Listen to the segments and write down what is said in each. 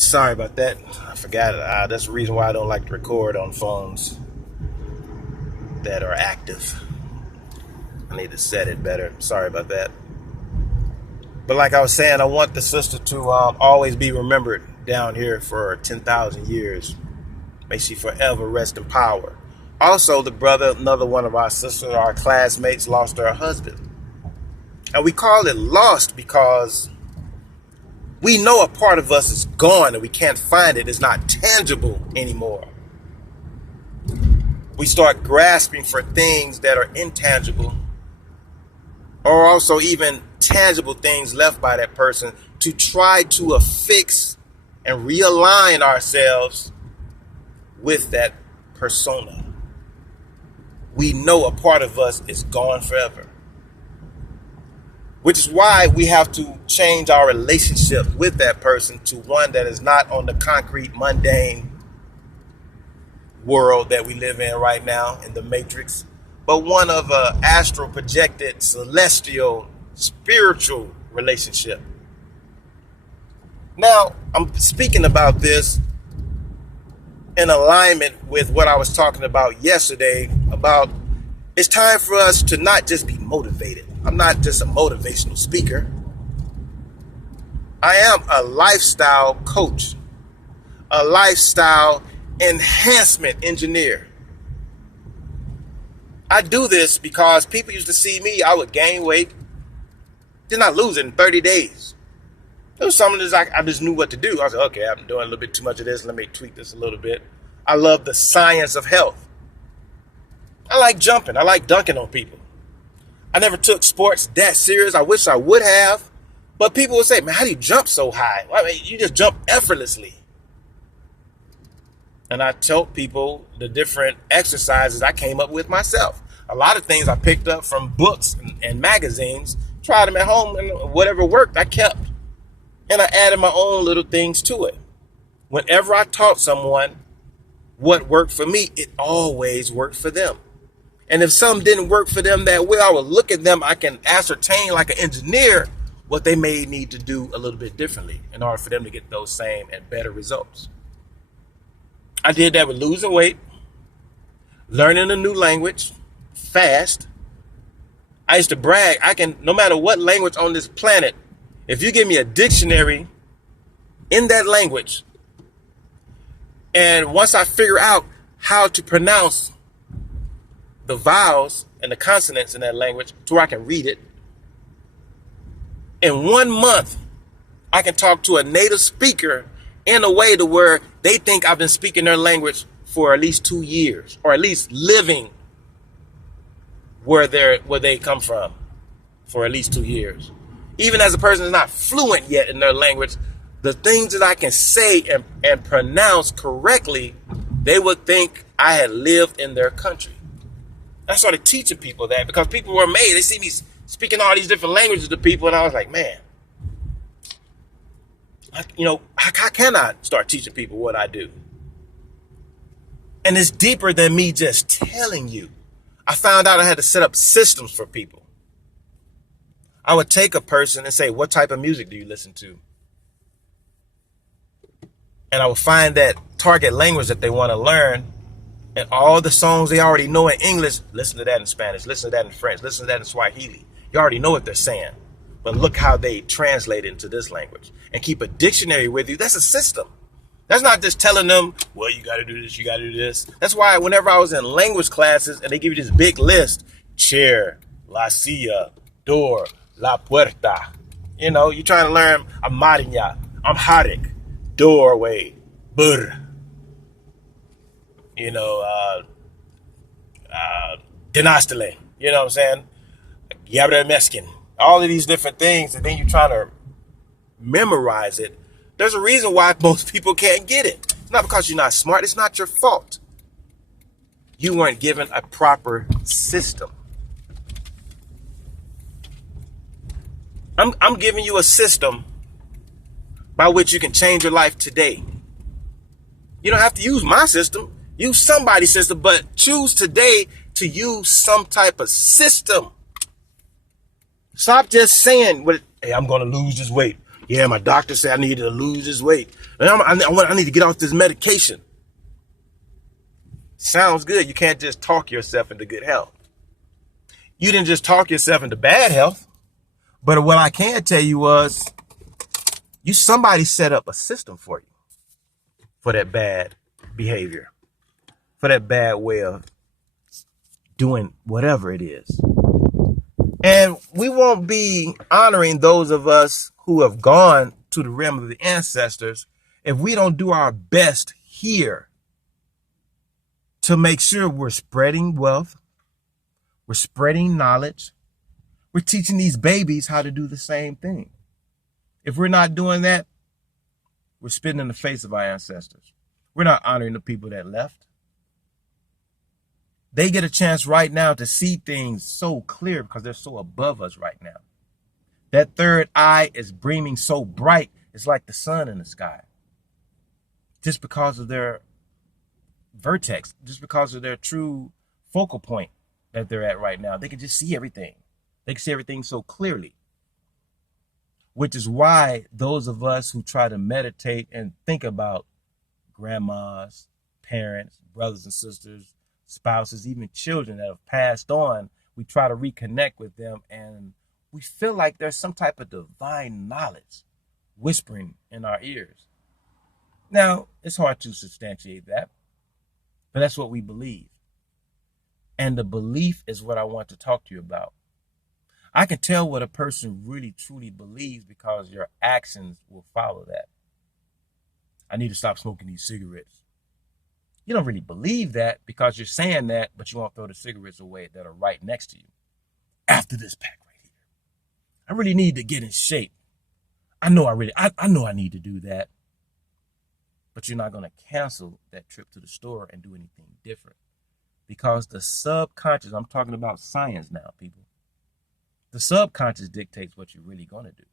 Sorry about that. I forgot. That's the reason why I don't like to record on phones that are active. I need to set it better. Sorry about that. But like I was saying, I want the sister to always be remembered down here for 10,000 years. May she forever rest in power. Also, the brother, another one of our sisters, our classmates, lost her husband. And we call it lost because we know a part of us is gone and we can't find it. It's not tangible anymore. We start grasping for things that are intangible, or also even tangible things left by that person, to try to affix and realign ourselves with that persona. We know a part of us is gone forever, which is why we have to change our relationship with that person to one that is not on the concrete, mundane world that we live in right now in the matrix, but one of a astral projected, celestial, spiritual relationship. Now, I'm speaking about this in alignment with what I was talking about yesterday, about it's time for us to not just be motivated. I'm not just a motivational speaker. I am a lifestyle coach, a lifestyle enhancement engineer. I do this because people used to see me, I would gain weight, then I lose it in 30 days. There was some of this I just knew what to do. I was like, okay, I'm doing a little bit too much of this. Let me tweak this a little bit. I love the science of health. I like jumping. I like dunking on people. I never took sports that serious. I wish I would have. But people would say, man, how do you jump so high? Well, I mean, you just jump effortlessly. And I told people the different exercises I came up with myself. A lot of things I picked up from books and magazines, tried them at home, and whatever worked, I kept. And I added my own little things to it. Whenever I taught someone what worked for me, it always worked for them. And if something didn't work for them that well, I would look at them, I can ascertain like an engineer what they may need to do a little bit differently in order for them to get those same and better results. I did that with losing weight, learning a new language fast. I used to brag, I can, no matter what language on this planet, if you give me a dictionary in that language, and once I figure out how to pronounce the vowels and the consonants in that language to where I can read it, in 1 month, I can talk to a native speaker in a way to where they think I've been speaking their language for at least 2 years, or at least living where they come from for at least 2 years. Even as a person is not fluent yet in their language, the things that I can say and pronounce correctly, they would think I had lived in their country. I started teaching people that because people were amazed. They see me speaking all these different languages to people, and I was like, man, how can I start teaching people what I do? And it's deeper than me just telling you. I found out I had to set up systems for people. I would take a person and say, what type of music do you listen to? And I would find that target language that they want to learn, and all the songs they already know in English, listen to that in Spanish, listen to that in French, listen to that in Swahili. You already know what they're saying, but look how they translate into this language. And keep a dictionary with you. That's a system. That's not just telling them, well, you got to do this, you got to do this. That's why whenever I was in language classes and they give you this big list, chair, la silla, door, la puerta. You know, you're trying to learn Amariña, Amharic, doorway, burr. You know, Dinastile. You know what I'm saying? Yabre Meskin. All of these different things, and then you're trying to memorize it. There's a reason why most people can't get it. It's not because you're not smart. It's not your fault. You weren't given a proper system. I'm giving you a system by which you can change your life today. You don't have to use my system. Use somebody's system, but choose today to use some type of system. Stop just saying, hey, I'm going to lose this weight. Yeah, my doctor said I needed to lose this weight. I need to get off this medication. Sounds good. You can't just talk yourself into good health. You didn't just talk yourself into bad health. But what I can tell you was, somebody set up a system for you for that bad behavior, for that bad way of doing whatever it is. And we won't be honoring those of us who have gone to the realm of the ancestors if we don't do our best here to make sure we're spreading wealth, we're spreading knowledge, we're teaching these babies how to do the same thing. If we're not doing that, we're spitting in the face of our ancestors. We're not honoring the people that left. They get a chance right now to see things so clear because they're so above us right now. That third eye is beaming so bright, it's like the sun in the sky. Just because of their vertex, just because of their true focal point that they're at right now. They can just see everything. They can see everything so clearly. Which is why those of us who try to meditate and think about grandmas, parents, brothers and sisters, spouses, even children that have passed on, we try to reconnect with them, and we feel like there's some type of divine knowledge whispering in our ears. Now, it's hard to substantiate that, but that's what we believe. And the belief is what I want to talk to you about. I can tell what a person really truly believes because your actions will follow that. I need to stop smoking these cigarettes. You don't really believe that because you're saying that, but you won't throw the cigarettes away that are right next to you. After this pack right here, I really need to get in shape. I know I need to do that. But you're not going to cancel that trip to the store and do anything different. Because the subconscious, I'm talking about science now, people. The subconscious dictates what you're really going to do.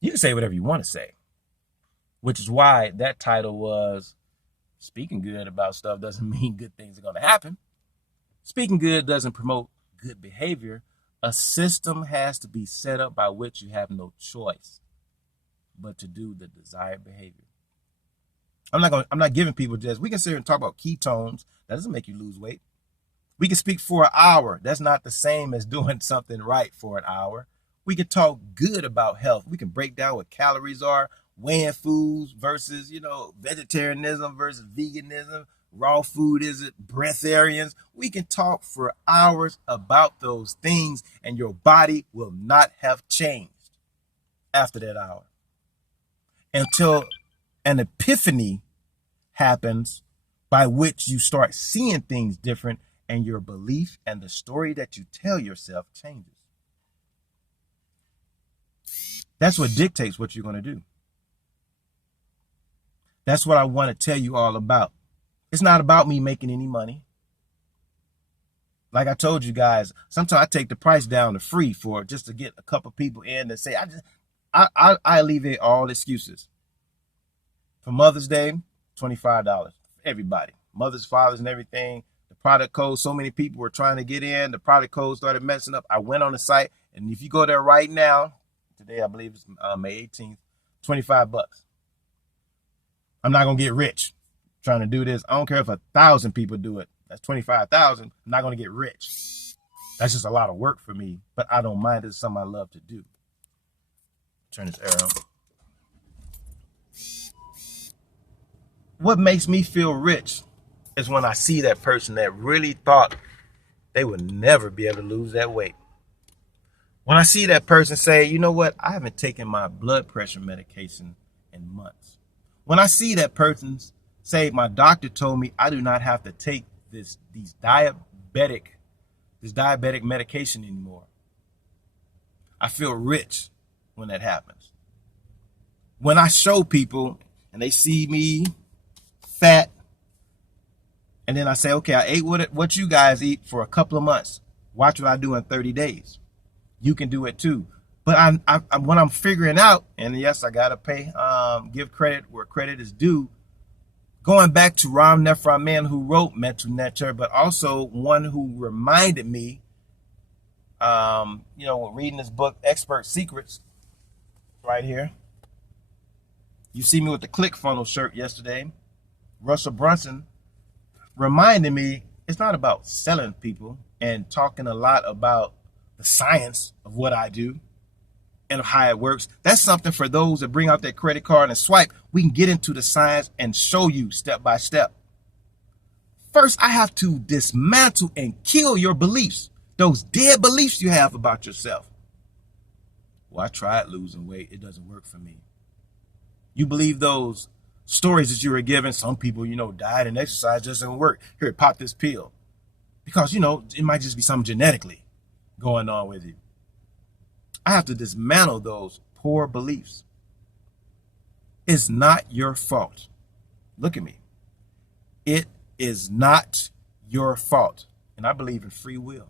You can say whatever you want to say, which is why that title was, speaking good about stuff doesn't mean good things are going to happen. Speaking good doesn't promote good behavior. A system has to be set up by which you have no choice but to do the desired behavior. I'm not giving people just, we can sit here and talk about ketones. That doesn't make you lose weight. We can speak for an hour. That's not the same as doing something right for an hour. We can talk good about health. We can break down what calories are, weighing foods versus, vegetarianism versus veganism, raw food is it, breatharians. We can talk for hours about those things and your body will not have changed after that hour. Until an epiphany happens by which you start seeing things different and your belief and the story that you tell yourself changes. That's what dictates what you're going to do. That's what I want to tell you all about. It's not about me making any money. Like I told you guys, sometimes I take the price down to free for just to get a couple people in and say, I alleviate all excuses. For Mother's Day, $25. Everybody, mothers, fathers, and everything. The product code, so many people were trying to get in. The product code started messing up. I went on the site, and if you go there right now, today I believe it's May 18th, $25. I'm not gonna get rich trying to do this. I don't care if 1,000 people do it. That's 25,000. I'm not gonna get rich. That's just a lot of work for me, but I don't mind. It's something I love to do. Turn this arrow. What makes me feel rich is when I see that person that really thought they would never be able to lose that weight. When I see that person say, you know what, I haven't taken my blood pressure medication in months. When I see that person say, my doctor told me I do not have to take this diabetic medication anymore. I feel rich when that happens. When I show people and they see me fat, and then I say, okay, I ate what you guys eat for a couple of months. Watch what I do in 30 days. You can do it too. But when I'm figuring out, and yes, I gotta pay, give credit where credit is due. Going back to Ram Nephron Man, who wrote Mental Nectar, but also one who reminded me, reading this book, Expert Secrets, right here. You see me with the ClickFunnels shirt yesterday. Russell Brunson reminded me it's not about selling people and talking a lot about the science of what I do and how it works. That's something for those that bring out their credit card and swipe. We can get into the science and show you step by step. First, I have to dismantle and kill your beliefs, those dead beliefs you have about yourself. Well, I tried losing weight. It doesn't work for me. You believe those stories that you were given. Some people, diet and exercise doesn't work. Here, pop this pill. Because, it might just be something genetically going on with you. I have to dismantle those poor beliefs. It's not your fault. Look at me. It is not your fault. And I believe in free will,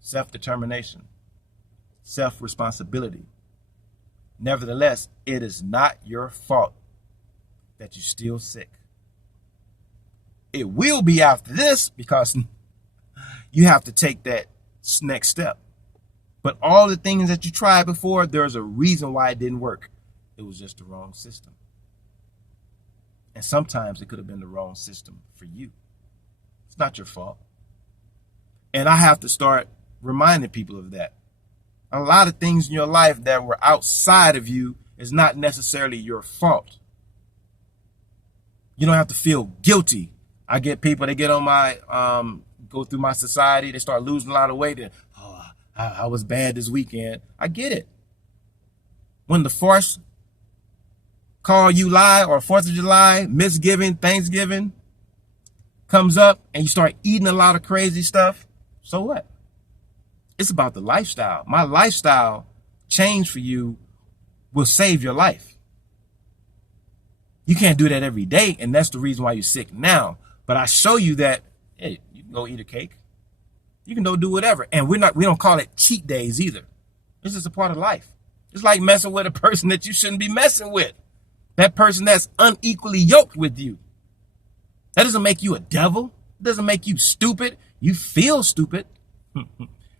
self-determination, self-responsibility. Nevertheless, it is not your fault that you're still sick. It will be after this because you have to take that next step. But all the things that you tried before, there's a reason why it didn't work. It was just the wrong system. And sometimes it could have been the wrong system for you. It's not your fault. And I have to start reminding people of that. A lot of things in your life that were outside of you is not necessarily your fault. You don't have to feel guilty. I get people, they get on my, go through my society, they start losing a lot of weight, and, I was bad this weekend. I get it. When the force call you lie or 4th of July, Misgiving, Thanksgiving comes up and you start eating a lot of crazy stuff, so what? It's about the lifestyle. My lifestyle change for you will save your life. You can't do that every day, and that's the reason why you're sick now. But I show you that, hey, you can go eat a cake. You can go do whatever. And we don't call it cheat days either. It's just a part of life. It's like messing with a person that you shouldn't be messing with. That person that's unequally yoked with you. That doesn't make you a devil. It doesn't make you stupid. You feel stupid.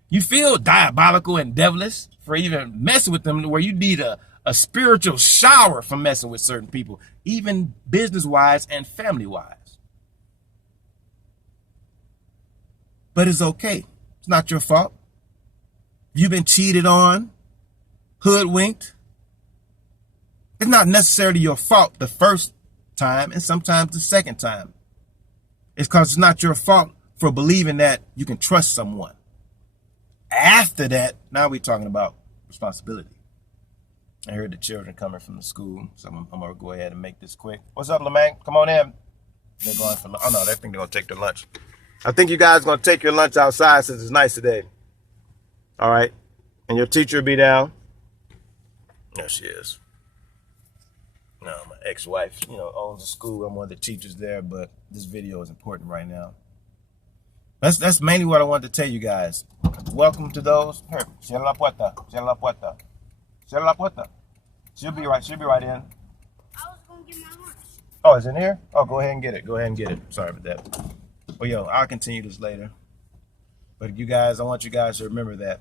You feel diabolical and devilish for even messing with them, where you need a spiritual shower from messing with certain people, even business-wise and family-wise. But it's okay. It's not your fault. You've been cheated on, hoodwinked. It's not necessarily your fault the first time and sometimes the second time. It's because it's not your fault for believing that you can trust someone. After that, now we're talking about responsibility. I heard the children coming from the school, so I'm going to go ahead and make this quick. What's up, LeMang? Come on in. They're going for lunch. Oh, no, they think they're going to take their lunch. I think you guys are going to take your lunch outside since it's nice today. All right. And your teacher will be down. There she is. No, my ex-wife, owns the school. I'm one of the teachers there, but this video is important right now. That's mainly what I wanted to tell you guys. Welcome to those. Here, cierra la puerta. Cierra la puerta. Cierra la puerta. She'll be right in. I was going to get my lunch. Oh, it's in here? Oh, go ahead and get it. Sorry about that. But I'll continue this later. But you guys, I want you guys to remember that.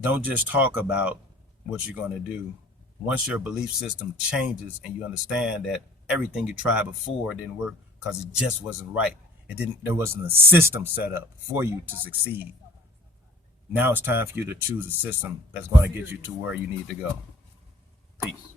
Don't just talk about what you're going to do. Once your belief system changes and you understand that everything you tried before didn't work because it just wasn't right. There wasn't a system set up for you to succeed. Now it's time for you to choose a system that's going to get you to where you need to go. Peace.